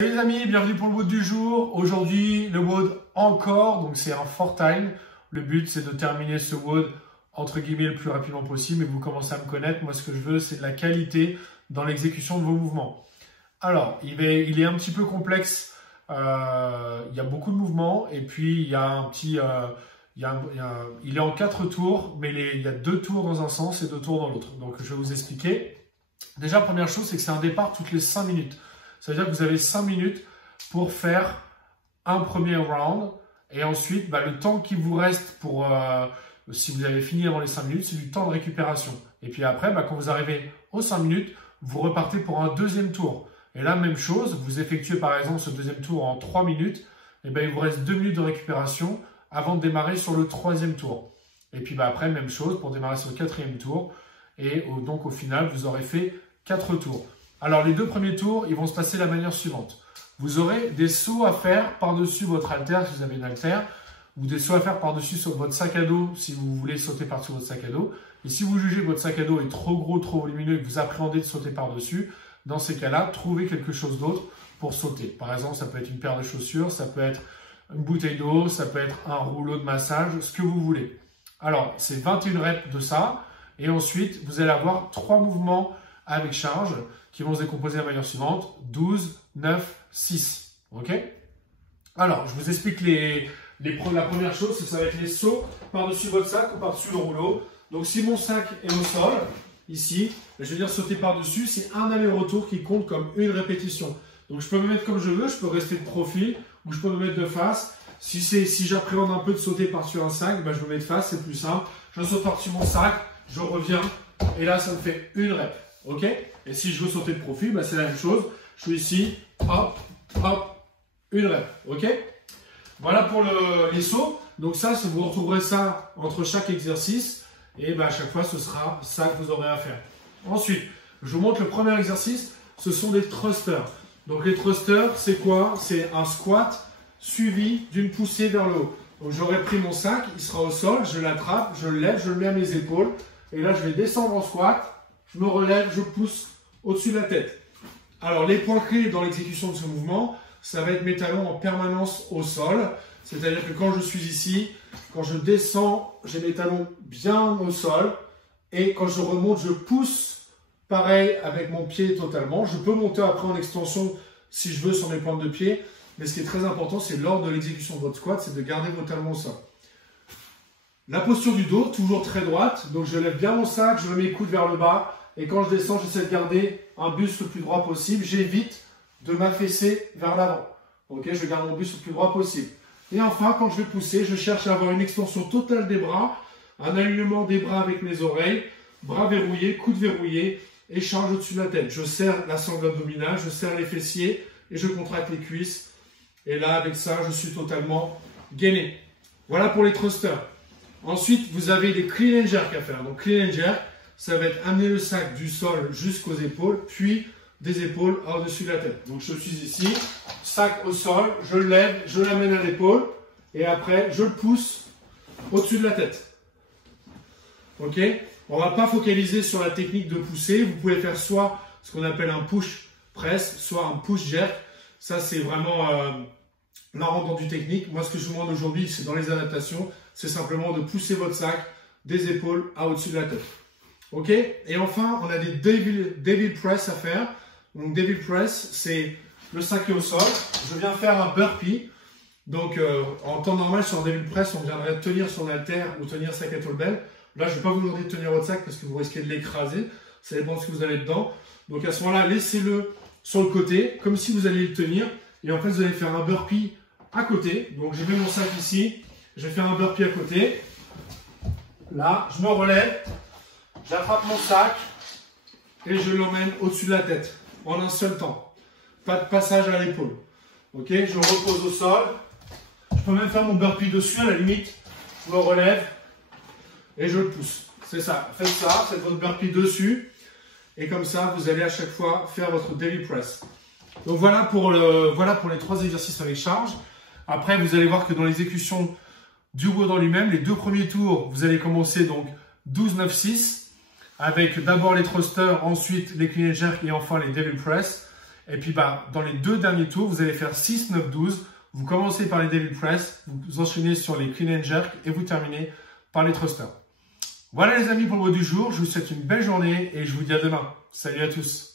Salut les amis, bienvenue pour le WOD du jour. Aujourd'hui, le WOD encore, donc c'est un 4 time. Le but, c'est de terminer ce WOD entre guillemets le plus rapidement possible, mais vous commencez à me connaître. Moi, ce que je veux, c'est de la qualité dans l'exécution de vos mouvements. Alors, il est un petit peu complexe. Il y a beaucoup de mouvements et puis il y a un petit... il est en 4 tours, mais il y a 2 tours dans un sens et 2 tours dans l'autre. Donc, je vais vous expliquer. Déjà, première chose, c'est que c'est un départ toutes les 5 minutes. Ça veut dire que vous avez 5 minutes pour faire un premier round. Et ensuite, le temps qu'il vous reste pour, si vous avez fini avant les 5 minutes, c'est du temps de récupération. Et puis après, quand vous arrivez aux 5 minutes, vous repartez pour un deuxième tour. Et là, même chose, vous effectuez par exemple ce deuxième tour en 3 minutes. Et il vous reste 2 minutes de récupération avant de démarrer sur le troisième tour. Et puis après, même chose pour démarrer sur le quatrième tour. Et donc au final, vous aurez fait 4 tours. Alors, les 2 premiers tours, ils vont se passer de la manière suivante. Vous aurez des sauts à faire par-dessus votre haltère, si vous avez une haltère, ou des sauts à faire par-dessus sur votre sac à dos, si vous voulez sauter par-dessus votre sac à dos. Et si vous jugez que votre sac à dos est trop gros, trop volumineux et que vous appréhendez de sauter par-dessus, dans ces cas-là, trouvez quelque chose d'autre pour sauter. Par exemple, ça peut être une paire de chaussures, ça peut être une bouteille d'eau, ça peut être un rouleau de massage, ce que vous voulez. Alors, c'est 21 reps de ça. Et ensuite, vous allez avoir 3 mouvements avec charge qui vont se décomposer de la manière suivante, 12, 9, 6. Ok? Alors, je vous explique la première chose, ça va être les sauts par-dessus votre sac ou par-dessus le rouleau. Donc, si mon sac est au sol, ici, je vais dire sauter par-dessus, c'est un aller-retour qui compte comme une répétition. Donc, je peux me mettre comme je veux, je peux rester de profil ou je peux me mettre de face. Si j'appréhende un peu de sauter par-dessus un sac, je me mets de face, c'est plus simple. Je saute par-dessus mon sac, je reviens et là, ça me fait une rep. Ok? Et si je veux sauter de profil, c'est la même chose. Je suis ici, hop, hop, une rep. Ok? Voilà pour les sauts. Donc ça, vous retrouverez ça entre chaque exercice. Et à chaque fois, ce sera ça que vous aurez à faire. Ensuite, je vous montre le premier exercice. Ce sont des thrusters. Donc les thrusters, c'est quoi? C'est un squat suivi d'une poussée vers le haut. Donc j'aurais pris mon sac, il sera au sol, je l'attrape, je le lève, je le mets à mes épaules. Et là, je vais descendre en squat. Je me relève, je pousse au-dessus de la tête. Alors, les points clés dans l'exécution de ce mouvement, ça va être mes talons en permanence au sol. C'est-à-dire que quand je suis ici, quand je descends, j'ai mes talons bien au sol. Et quand je remonte, je pousse pareil avec mon pied totalement. Je peux monter après en extension si je veux sur mes pointes de pied. Mais ce qui est très important, c'est lors de l'exécution de votre squat, c'est de garder vos talons au sol. La posture du dos, toujours très droite. Donc, je lève bien mon sac, je mets mes coudes vers le bas. Et quand je descends, j'essaie de garder un buste le plus droit possible. J'évite de m'affaisser vers l'avant. Ok, je garde mon buste le plus droit possible. Et enfin, quand je vais pousser, je cherche à avoir une extension totale des bras, un alignement des bras avec mes oreilles, bras verrouillés, coudes verrouillés, et charge au-dessus de la tête. Je serre la sangle abdominale, je serre les fessiers et je contracte les cuisses. Et là, avec ça, je suis totalement gainé. Voilà pour les thrusters. Ensuite, vous avez des clean and jerk à faire. Donc, clean and jerk, ça va être amener le sac du sol jusqu'aux épaules, puis des épaules au-dessus de la tête. Donc, je suis ici, sac au sol, je le lève, je l'amène à l'épaule, et après, je le pousse au-dessus de la tête. Ok? On ne va pas focaliser sur la technique de pousser. Vous pouvez faire soit ce qu'on appelle un push press, soit un push jerk. Ça, c'est vraiment là, on rentre dans du technique. Moi, ce que je vous demande aujourd'hui, c'est dans les adaptations, c'est simplement de pousser votre sac des épaules à au-dessus de la tête. Ok? Et enfin, on a des devil press à faire. Donc, devil press, c'est le sac est au sol. Je viens faire un burpee. Donc, en temps normal, sur un devil press, on viendrait tenir son haltère ou tenir sa kettlebell. Là, je ne vais pas vous demander de tenir votre sac parce que vous risquez de l'écraser. Ça dépend de ce que vous avez dedans. Donc, à ce moment-là, laissez-le sur le côté, comme si vous alliez le tenir. Et en fait, vous allez faire un burpee à côté. Donc, je mets mon sac ici. Je vais faire un burpee à côté. Là, je me relève. J'attrape mon sac et je l'emmène au-dessus de la tête en un seul temps. Pas de passage à l'épaule. Ok, je me repose au sol. Je peux même faire mon burpee dessus à la limite. Je me relève et je le pousse. C'est ça. Faites ça, faites votre burpee dessus. Et comme ça, vous allez à chaque fois faire votre devil press. Donc voilà pour les 3 exercices avec charge. Après, vous allez voir que dans l'exécution du WOD en lui-même, les 2 premiers tours, vous allez commencer donc 12, 9, 6. Avec d'abord les thrusters, ensuite les clean and jerk et enfin les devil press. Et puis, dans les 2 derniers tours, vous allez faire 6, 9, 12. Vous commencez par les Devil Press, vous enchaînez sur les Clean and Jerk et vous terminez par les Thrusters. Voilà les amis pour le mot du jour. Je vous souhaite une belle journée et je vous dis à demain. Salut à tous.